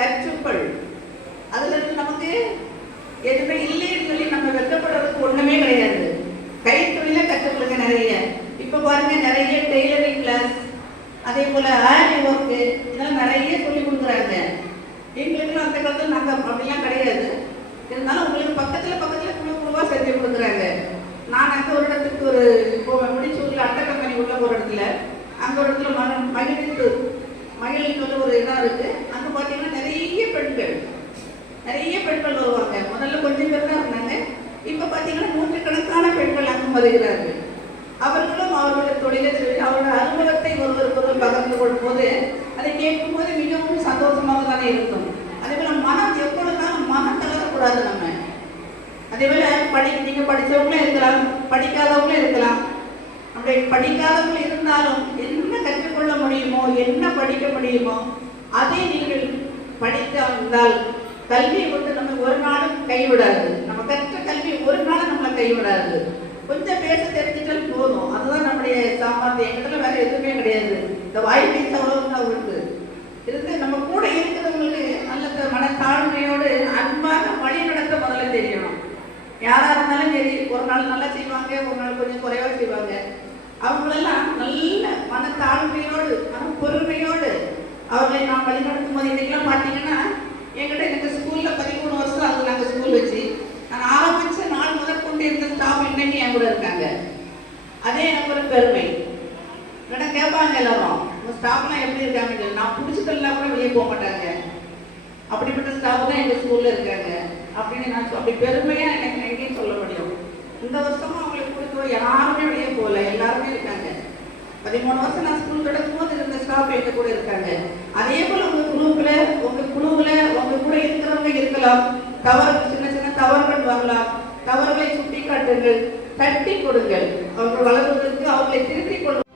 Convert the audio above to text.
கற்றுக்கொள். அதுல நமக்கு எதுவுமே இல்லைன்னு சொல்லி நம்ம வெட்டப்படுறதுக்கு ஒண்ணுமே கிடையாது. கைத்தொழில கற்றுக்கொள்ளுங்க நிறைய. இப்ப பாருங்க நிறைய டெய்லரிங் கிளாஸ், அதே போல ஆரி ஒர்க், இதெல்லாம் நிறைய சொல்லி கொடுக்குறாங்க. எங்களுக்குலாம் அந்த காலத்துல நாங்க அப்படிலாம் கிடையாது. இருந்தாலும் உங்களுக்கு பக்கத்துல குழு குழுவா செஞ்சு கொடுக்குறாங்க. நான் அங்க ஒரு இடத்துக்கு ஒரு இப்போ முடிச்சூர்ல அட்டை கம்பெனி உள்ள ஒரு இடத்துல, அங்க ஒரு இடத்துல மகளிர் ஒரு இடம் இருக்கு. அங்க பாத்தீங்கன்னா நிறைய பெண்கள் வருவாங்க. முதல்ல கொஞ்சம் பேர் தான் இருந்தாங்க. இப்ப பாத்தீங்கன்னா நூற்றுக்கணக்கான பெண்கள் அங்கு வருகிறார்கள். அவர்களும் அவர்களுடைய தொழிலை அவருடைய அனுபவத்தை ஒருவர் பகிர்ந்து கொள்ளும் போது அதை கேட்கும் போது மிகவும் சந்தோஷமாக தானே இருக்கும். அதே போல மனம் எப்பொழுதும் மனம் தளரக்கூடாது. நம்ம அதே போல நீங்க படிச்சவங்களும் இருக்கலாம், படிக்காதவங்களும் இருக்கலாம். அப்படி படிக்காதவங்க இருந்தாலும் என்ன கற்றுக்கொள்ள முடியுமோ, என்ன படிக்க முடியுமோ அதை நீங்கள் படித்தால் கல்வியை கொண்டு நம்ம ஒரு நாளும் கைவிடாது. நம்ம கற்ற கல்வி ஒரு நாளும் நம்மளை கைவிடாது. கொஞ்சம் பேச தெரிஞ்சுட்டால் போதும். அதுதான் நம்முடைய சாமர்த்தியம். எங்கிட்ட வேற எதுவுமே கிடையாது. இந்த வாய் பேச அவ்வளவுதான் இருக்கு. இருந்து நம்ம கூட இருக்கிறவங்களுக்கு நல்ல மனத்தாழ்மையோடு அன்பாக வழி நடத்த முதல்ல தெரியணும். யாரா இருந்தாலும் சரி, ஒரு நாள் நல்லா செய்வாங்க, ஒரு நாள் கொஞ்சம் குறைவா செய்வாங்க. அவங்களெல்லாம் நல்ல மனத்தாழ்மையோடு மன பொறுமையோடு அவர்களை நாம் வழிநடத்தும் போது இன்னைக்கெல்லாம் பார்த்தீங்கன்னா எங்க ஸ்கூல்ல 13 வருஷம் அது நாங்கள் ஸ்கூல் வச்சு நான் ஆரம்பிச்ச நாள் முதற்கொண்டு இருந்த ஸ்டாஃப் இன்னைக்கு என் கூட இருக்காங்க. அதே எனக்கு ஒரு பெருமை. இல்லைன்னா கேட்பாங்க எல்லாரும், உங்க ஸ்டாஃப்லாம் எப்படி இருக்காங்க, நான் பிடிச்சதெல்லாம் கூட வெளியே போக மாட்டாங்க. அப்படிப்பட்ட ஸ்டாஃப் தான் எங்க ஸ்கூல்ல இருக்காங்க அப்படின்னு நான் அப்படி பெருமையா எனக்கு எங்கேயும் சொல்ல முடியும். இந்த வருஷமும் அவங்களுக்கு கொடுத்தோம் யாருமே வெளியே போகல, எல்லாருமே இருக்காங்க. 13 வருஷம் நான் ஸ்கூல் தொடங்கும் போது இருந்த ஸ்டாஃப் எங்க கூட இருக்காங்க. அதே போல உங்க குழுவுல உங்க கூட இருக்கிறவங்க இருக்கலாம். சின்ன சின்ன தவறுகள் வரலாம். தவறுகளை சுட்டி காட்டுங்கள், தட்டி கொடுங்கள். அவர்கள் வளர்வதற்கு அவர்களை திருத்திக் கொள்ளுங்கள்.